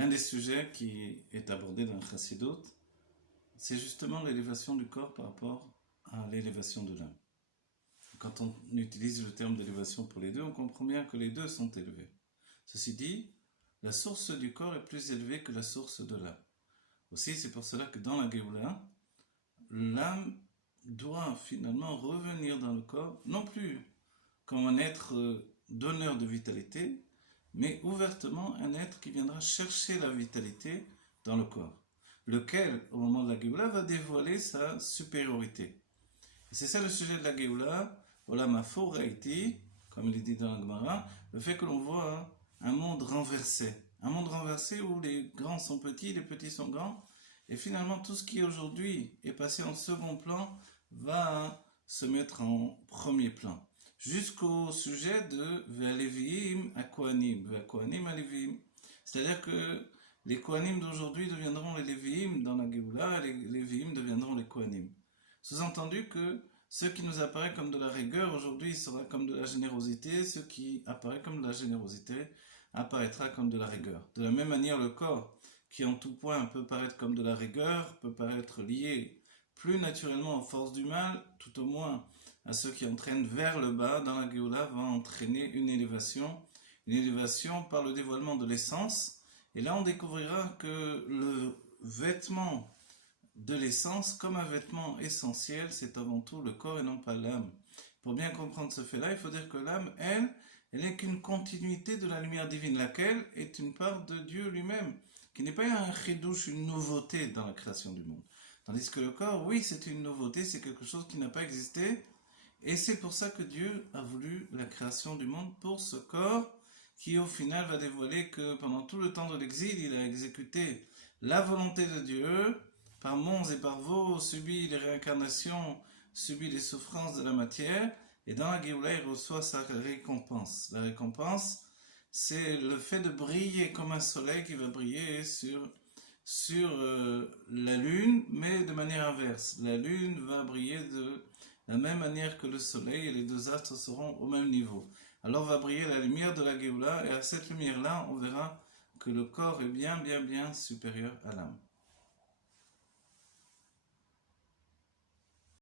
L'un des sujets qui est abordé dans le Chassidut, c'est justement l'élévation du corps par rapport à l'élévation de l'âme. Quand on utilise le terme d'élévation pour les deux, on comprend bien que les deux sont élevés. Ceci dit, la source du corps est plus élevée que la source de l'âme. Aussi, c'est pour cela que dans la Géoula, l'âme doit finalement revenir dans le corps, non plus comme un être donneur de vitalité, mais ouvertement un être qui viendra chercher la vitalité dans le corps, lequel, au moment de la Géoula, va dévoiler sa supériorité. Et c'est ça le sujet de la Géoula, Olam Hafur Raïti, comme il est dit dans la Gemara, le fait que l'on voit un monde renversé. Un monde renversé où les grands sont petits, les petits sont grands, et finalement tout ce qui aujourd'hui est passé en second plan va se mettre en premier plan. Jusqu'au sujet de Ve'aleviim à Kohanim, Ve'akohanim à Leviim. C'est-à-dire que les Kohanim d'aujourd'hui deviendront les Leviim dans la Géoula, et les Leviim deviendront les Kohanim. Sous-entendu que ce qui nous apparaît comme de la rigueur aujourd'hui sera comme de la générosité, ce qui apparaît comme de la générosité apparaîtra comme de la rigueur. De la même manière, le corps, qui en tout point peut paraître comme de la rigueur, peut paraître lié plus naturellement aux forces du mal, tout au moins à ceux qui entraînent vers le bas, dans la Géoula, va entraîner une élévation par le dévoilement de l'essence. Et là, on découvrira que le vêtement de l'essence, comme un vêtement essentiel, c'est avant tout le corps et non pas l'âme. Pour bien comprendre ce fait-là, il faut dire que l'âme, elle n'est qu'une continuité de la lumière divine, laquelle est une part de Dieu lui-même, qui n'est pas un chidouche, une nouveauté dans la création du monde. Tandis que le corps, oui, c'est une nouveauté, c'est quelque chose qui n'a pas existé, et c'est pour ça que Dieu a voulu la création du monde pour ce corps, qui au final va dévoiler que pendant tout le temps de l'exil, il a exécuté la volonté de Dieu, par monts et par veaux, subit les réincarnations, subit les souffrances de la matière, et dans la Géoula, il reçoit sa récompense. La récompense, c'est le fait de briller comme un soleil qui va briller sur la lune, mais de manière inverse. La lune va briller de la même manière que le soleil, et les deux astres seront au même niveau. Alors va briller la lumière de la Géoula, et à cette lumière-là, on verra que le corps est bien supérieur à l'âme.